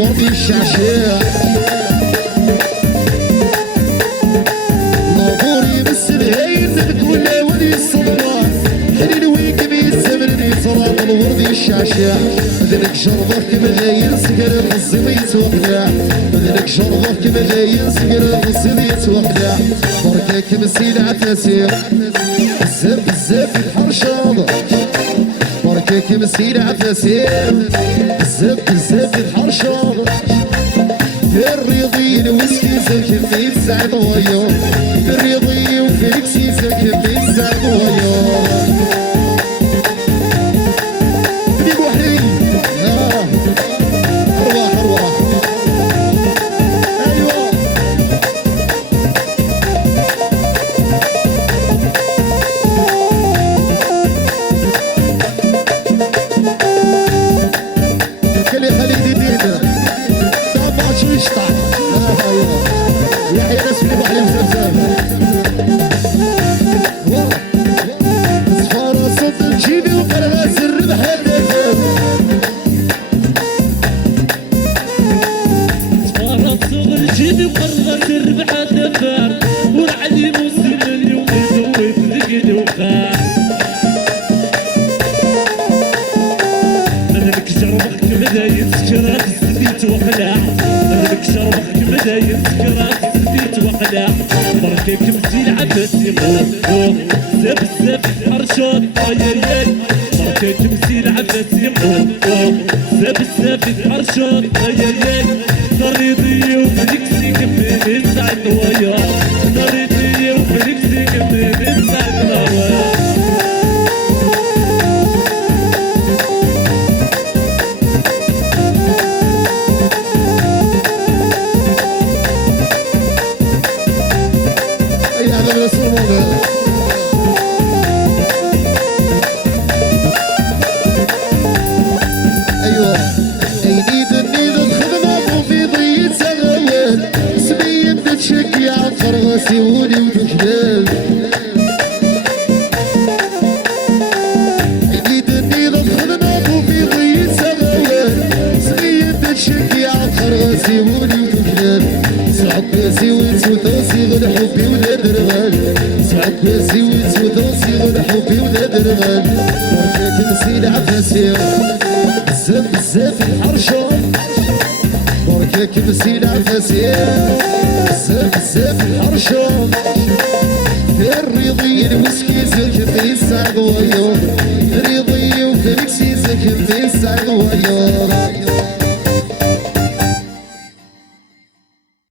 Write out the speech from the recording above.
الورد الشعشاع ناظوري بالسبهين تكون ولي الصدوات حنين ويكبي الزمن يتراض الورد الشعشاع ذلك شربك كملايين سكر الصيميت وقناع ذلك شربك كملايين سكر الصيميت وقناع بركاك مسيل عتاسير بزاف بزاف الحرشاض بركاك مسيل عتاسير بزاف بزاف الحرشاض الرياضيين وسكي ساكن في السعد ويور الرياضي وفيكسي ساكن في السعد ويور بيقو حريق ارواح ارواح ايوه كلي خليل يدينا شو يشطع يحيى ناس اللي بحلم زمزم صفارة صوت تجيبي وفرغة سر بحدث صفارة صوت تجيبي وفرغة سر بحدث والعلي مسلم اليوم يزود ذقن وخاف أنا لك شربك بدا يسكرك زديت وخلاع لك شربك بدا يسكرك زديت وقلع بركيك مسيل عباسي زاب زاب حرشات ياي بركيك مسيل عباسي زاب زاب حرشات ياي طريقي وفليكسي كمل سعد ويا طريقي وفليكسي كمل سعد ويا سيوني وتجلال عيد النيل الخدمات وفي ضي سغوال سمية تشكي عالخرغة سيوني وتجلال صعب باسي وتوسي غد حبي ولاد رغال صعب باسي وتوسي غد حبي ولاد رغال بركاك نسيل عفاسير بزاف بزاف الحرشة بركاك نسيل عفاسير بزاف بزاف الحرشة الرياضي المسكي ساكن في السعد ويور الرياضي وفليكسي ساكن في السعد ويور